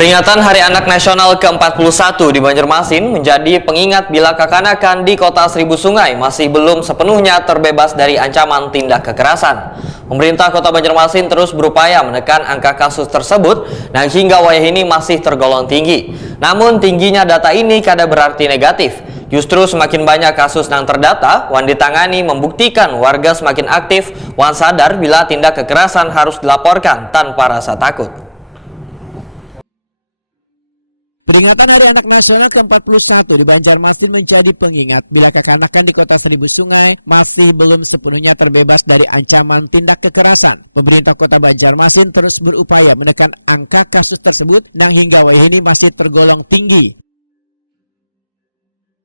Peringatan Hari Anak Nasional ke-41 di Banjarmasin menjadi pengingat bila kekanakan di Kota Seribu Sungai masih belum sepenuhnya terbebas dari ancaman tindak kekerasan. Pemerintah Kota Banjarmasin terus berupaya menekan angka kasus tersebut dan hingga wayah ini masih tergolong tinggi. Namun tingginya data ini kadang berarti negatif. Justru semakin banyak kasus yang terdata, wan ditangani membuktikan warga semakin aktif, wan sadar bila tindak kekerasan harus dilaporkan tanpa rasa takut. Peringatan Hari Anak Nasional ke-41 di Banjarmasin menjadi pengingat bila kekanakan di Kota Seribu Sungai masih belum sepenuhnya terbebas dari ancaman tindak kekerasan. Pemerintah Kota Banjarmasin terus berupaya menekan angka kasus tersebut yang hingga wayah ini masih tergolong tinggi.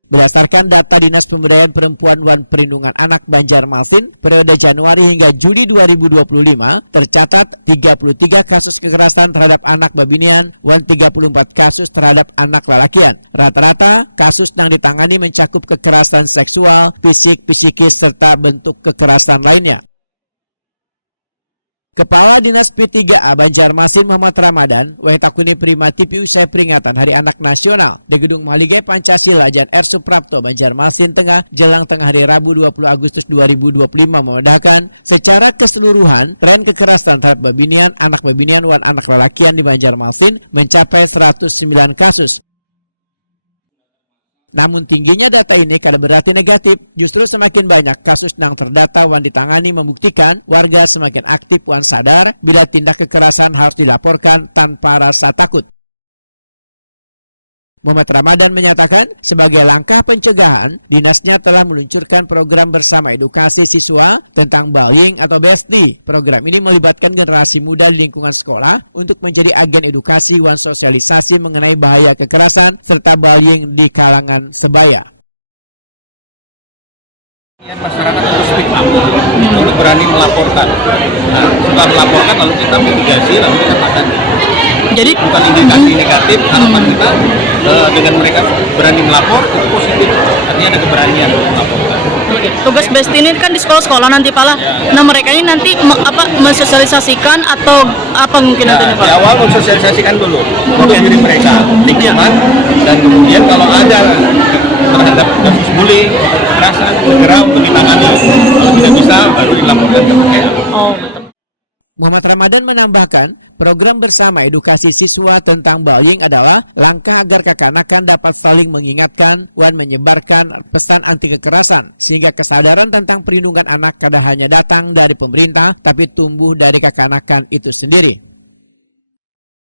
Berdasarkan data Dinas Pemberdayaan Perempuan dan Perlindungan Anak Banjarmasin, periode Januari hingga Juli 2025, tercatat 33 kasus kekerasan terhadap anak babinian dan 34 kasus terhadap anak lalakian. Rata-rata kasus yang ditangani mencakup kekerasan seksual, fisik, psikis, serta bentuk kekerasan lainnya. Kepala Dinas P3A Banjarmasin Muhammad Ramadan takuni primatipi usai peringatan Hari Anak Nasional di Gedung Mahligai Pancasila Jan R. Suprapto Banjarmasin Tengah jelang tengah hari Rabu 20 Agustus 2025 memudahkan secara keseluruhan tren kekerasan terhadap babinian, anak babinian, dan anak lelakian di Banjarmasin mencapai 109 kasus. Namun tingginya data ini kadang berarti negatif, justru semakin banyak kasus yang terdata wan ditangani membuktikan warga semakin aktif wan sadar bila tindak kekerasan harus dilaporkan tanpa rasa takut. Muhammad Ramadan menyatakan sebagai langkah pencegahan, dinasnya telah meluncurkan program bersama edukasi siswa tentang bullying atau BSD. Program ini melibatkan generasi muda di lingkungan sekolah untuk menjadi agen edukasi dan sosialisasi mengenai bahaya kekerasan serta bullying di kalangan sebaya. Masyarakat harus speak up untuk berani melaporkan. Nah, setelah melaporkan lalu kita mitigasi, lalu kita tangani. Jadi bukan indikasi negatif, harapan kita dengan mereka berani melapor itu positif, artinya ada keberanian untuk melaporkan. Oke. Tugas BSD ini kan di sekolah-sekolah nanti Pak lah. Ya. Nah mereka ini nanti mensosialisasikan atau apa mungkin? Nah, di awal mensosialisasikan dulu untuk diri mereka, lingkungan, dan kemudian kalau ada terhadap kasus bullying, kekerasan segera untuk ditangani. Kalau tidak bisa baru dilaporkan ke PPA. Muhammad Ramadan menambahkan, program bersama edukasi siswa tentang bullying adalah langkah agar kekanakan dapat saling mengingatkan dan menyebarkan pesan anti kekerasan, sehingga kesadaran tentang perlindungan anak kada hanya datang dari pemerintah, tapi tumbuh dari kekanakan itu sendiri.